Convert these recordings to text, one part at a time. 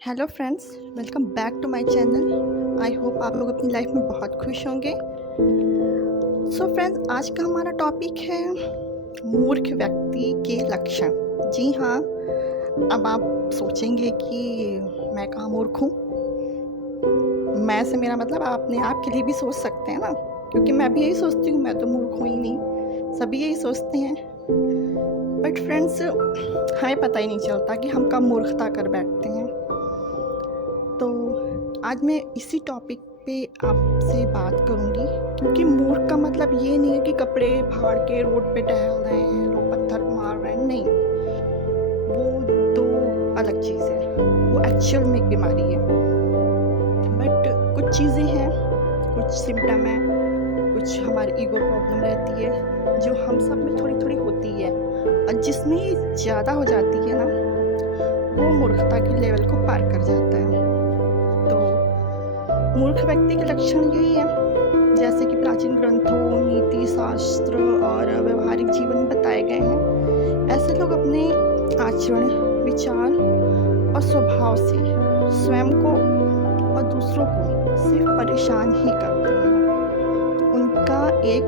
Hello friends, welcome back to my channel. I hope आप लोग अपनी लाइफ में बहुत खुश होंगे। सो फ्रेंड्स, आज का हमारा टॉपिक है मूर्ख व्यक्ति के लक्षण। जी हाँ, अब आप सोचेंगे कि मैं कहाँ मूर्ख हूँ। मैं से मेरा मतलब आप अपने आप के लिए भी सोच सकते हैं ना, क्योंकि मैं भी यही सोचती हूँ। मैं तो मूर्ख हूँ ही नहीं, सभी यही सोचते हैं। बट फ्रेंड्स, हमें पता ही नहीं चलता कि हम कब मूर्खता कर बैठते हैं। तो आज मैं इसी टॉपिक पे आपसे बात करूँगी, क्योंकि मूर्ख का मतलब ये नहीं है कि कपड़े फाड़ के रोड पे टहल रहे हैं, लोग पत्थर मार रहे हैं। नहीं, वो तो अलग चीज़ है, वो एक्चुअल में एक बीमारी है। बट कुछ चीज़ें हैं, कुछ सिम्टम हैं, कुछ हमारी ईगो प्रॉब्लम रहती है जो हम सब में थोड़ी थोड़ी होती है, और जिसमें ये ज़्यादा हो जाती है ना, वो मूर्खता के लेवल को पार कर जाता है। तो मूर्ख व्यक्ति के लक्षण यही है, जैसे कि प्राचीन ग्रंथों, नीति शास्त्र और व्यवहारिक जीवन में बताए गए हैं। ऐसे लोग अपने आचरण, विचार और स्वभाव से स्वयं को और दूसरों को सिर्फ परेशान ही करते हैं। उनका एक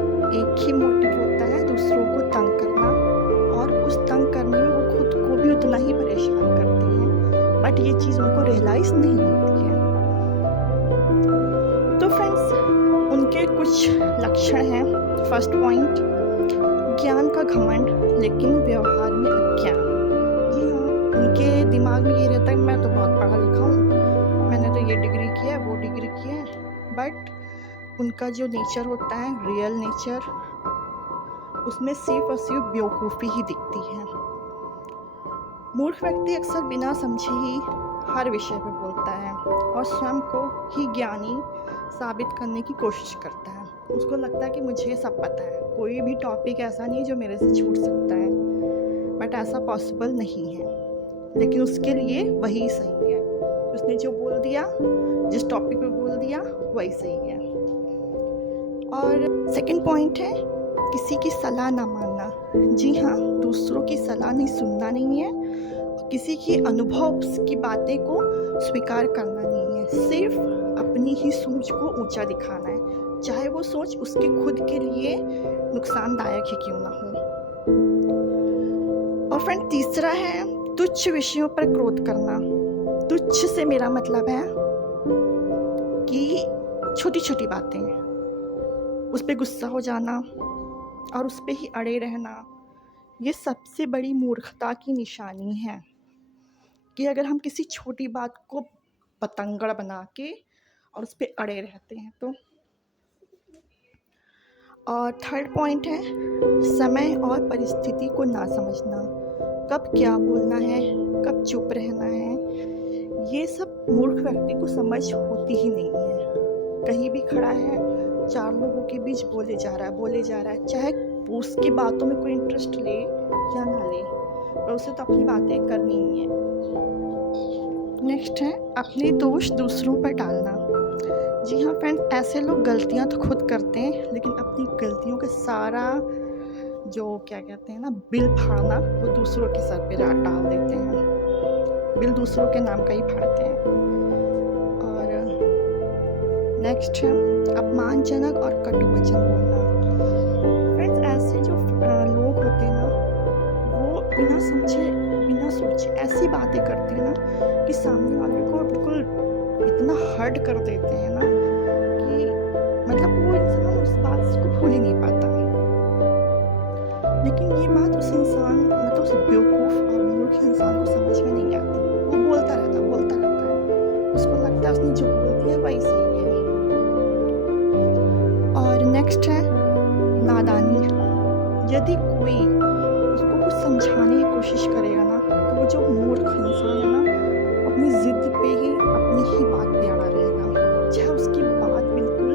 ही मोटिव होता है, दूसरों को तंग करना, और उस तंग करने में वो खुद को भी उतना ही परेशान करते हैं। बट ये चीज़ उनको रियलाइज़ नहीं होती है। तो फ्रेंड्स, उनके कुछ लक्षण हैं। फर्स्ट पॉइंट, ज्ञान का घमंड लेकिन व्यवहार में अज्ञान। जी हाँ, उनके दिमाग में ये रहता है मैं तो बहुत पढ़ा लिखा हूँ, मैंने तो ये डिग्री किया है, वो डिग्री किया है। बट उनका जो नेचर होता है, रियल नेचर, उसमें सिर्फ और सिर्फ बेवकूफ़ी ही दिखती है। मूर्ख व्यक्ति अक्सर बिना समझे ही हर विषय पे बोलता है और स्वयं को ही ज्ञानी साबित करने की कोशिश करता है। उसको लगता है कि मुझे सब पता है, कोई भी टॉपिक ऐसा नहीं जो मेरे से छूट सकता है। बट ऐसा पॉसिबल नहीं है, लेकिन उसके लिए वही सही है। उसने जो बोल दिया, जिस टॉपिक पे बोल दिया, वही सही है। और सेकंड पॉइंट है, किसी की सलाह ना मानना। जी हाँ, दूसरों की सलाह नहीं सुनना नहीं है, किसी की अनुभव की बातें को स्वीकार करना नहीं है। सिर्फ अपनी ही सोच को ऊंचा दिखाना है, चाहे वो सोच उसके खुद के लिए नुकसानदायक ही क्यों ना हो। और फ्रेंड, तीसरा है तुच्छ विषयों पर क्रोध करना। तुच्छ से मेरा मतलब है कि छोटी छोटी बातें, उस पर गुस्सा हो जाना और उस पर ही अड़े रहना, ये सबसे बड़ी मूर्खता की निशानी है। कि अगर हम किसी छोटी बात को पतंगड़ बना के और उस पर अड़े रहते हैं तो। और थर्ड पॉइंट है, समय और परिस्थिति को ना समझना। कब क्या बोलना है, कब चुप रहना है, ये सब मूर्ख व्यक्ति को समझ होती ही नहीं है। कहीं भी खड़ा है, चार लोगों के बीच बोले जा रहा है, चाहे उसकी बातों में कोई इंटरेस्ट ले या ना ले, पर उसे तो अपनी बातें करनी ही है। नेक्स्ट है, अपने दोष दूसरों पर डालना। जी हाँ फ्रेंड्स, ऐसे लोग गलतियाँ तो खुद करते हैं, लेकिन अपनी गलतियों का सारा जो क्या कहते हैं ना, बिल फाड़ना, वो दूसरों के सर पे डाल देते हैं। बिल दूसरों के नाम का ही फाड़ते हैं। और नेक्स्ट है, अपमानजनक और कटु वचन बोलना। फ्रेंड्स, ऐसे जो लोग होते हैं ना, वो बिना समझे बिना सोचे ऐसी बातें करते हैं ना कि सामने वाले को बिल्कुल इतना हर्ट कर देते हैं ना कि मतलब वो इंसान उस बात को भूल ही नहीं पाता। लेकिन ये बात उस इंसान, मतलब उस बेवकूफ़ और मूर्ख इंसान को समझ में नहीं आती। वो बोलता रहता है, उसको लगता है उसने जो बोल दिया वही सही है। और नेक्स्ट है, नादानी। यदि कोई उसको कुछ समझाने की कोशिश करेगा ना, तो वो जो मूर्ख इंसान है ना, अपनी ज़िद पे ही, अपनी ही बात पे अड़ा रहेगा, चाहे उसकी बात बिल्कुल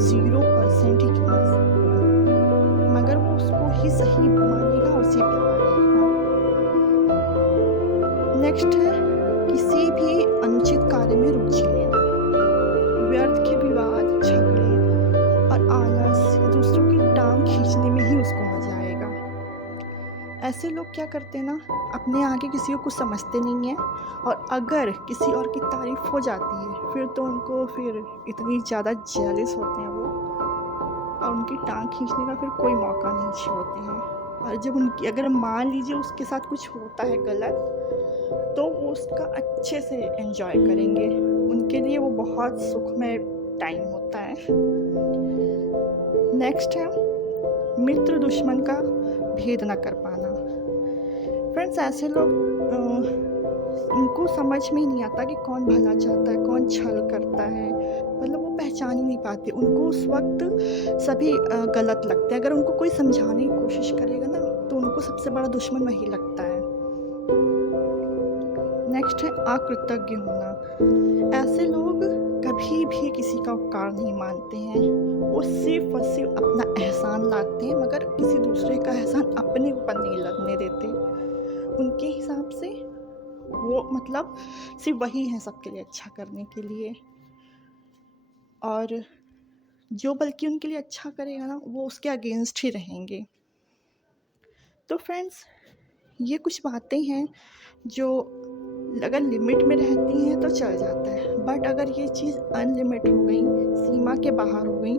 0% ही क्यों ना सही हो, मगर वो उसको ही सही मानेगा, उसी पे अड़ा रहेगा। नेक्स्ट है, किसी भी अनुचित कार्य में रुचि लेना। व्यर्थ के विवाद, झगड़े और आलस, दूसरों की टांग खींचने में ही उसको मजा आएगा। ऐसे लोग क्या करते हैं ना, अपने आगे किसी को कुछ समझते नहीं हैं, और अगर किसी और की तारीफ़ हो जाती है फिर तो उनको फिर इतनी ज़्यादा जेलस होते हैं वो, और उनकी टाँग खींचने का फिर कोई मौका नहीं छोड़ते हैं। और जब उनकी अगर मान लीजिए उसके साथ कुछ होता है गलत, तो वो उसका अच्छे से एन्जॉय करेंगे। उनके लिए वो बहुत सुखमय टाइम होता है। नेक्स्ट है मित्र दुश्मन का भेद न कर पाना। फ्रेंड्स, ऐसे लोग उनको समझ में ही नहीं आता कि कौन भला चाहता है, कौन छल करता है, मतलब वो पहचान ही नहीं पाते। उनको उस वक्त सभी गलत लगते हैं। अगर उनको कोई समझाने की कोशिश करेगा ना, तो उनको सबसे बड़ा दुश्मन वही लगता है। नेक्स्ट है अकृतज्ञ होना। ऐसे लोग कभी भी किसी का उपकार नहीं मानते हैं। वो सिर्फ और सिर्फ अपना एहसान लाते हैं, मगर किसी दूसरे का एहसान अपने ऊपर नहीं लगने देते। उनके हिसाब से वो मतलब सिर्फ वही है सबके लिए अच्छा करने के लिए, और जो बल्कि उनके लिए अच्छा करेगा ना, वो उसके अगेंस्ट ही रहेंगे। तो फ्रेंड्स, ये कुछ बातें हैं जो अगर लिमिट में रहती हैं तो चल जाता है, बट अगर ये चीज़ अनलिमिट हो गई, सीमा के बाहर हो गई,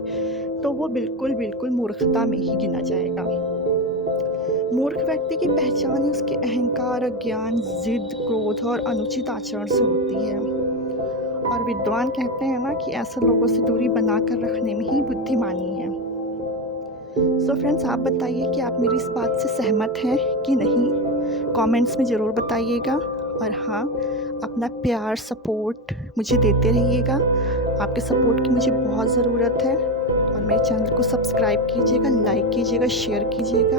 तो वो बिल्कुल बिल्कुल मूर्खता में ही गिना जाएगा। मूर्ख व्यक्ति की पहचान ही उसके अहंकार, अज्ञान, जिद, क्रोध और अनुचित आचरण से होती है। और विद्वान कहते हैं ना कि ऐसे लोगों से दूरी बनाकर रखने में ही बुद्धिमानी है। सो फ्रेंड्स, आप बताइए कि आप मेरी इस बात से सहमत हैं कि नहीं, कमेंट्स में ज़रूर बताइएगा। और हाँ, अपना प्यार सपोर्ट मुझे देते रहिएगा। आपके सपोर्ट की मुझे बहुत ज़रूरत है। और मेरे चैनल को सब्सक्राइब कीजिएगा, लाइक कीजिएगा, शेयर कीजिएगा,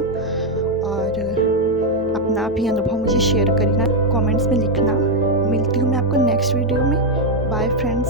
और अपना भी अनुभव मुझे शेयर करना, कमेंट्स में लिखना। मिलती हूँ मैं आपको नेक्स्ट वीडियो में। Bye friends.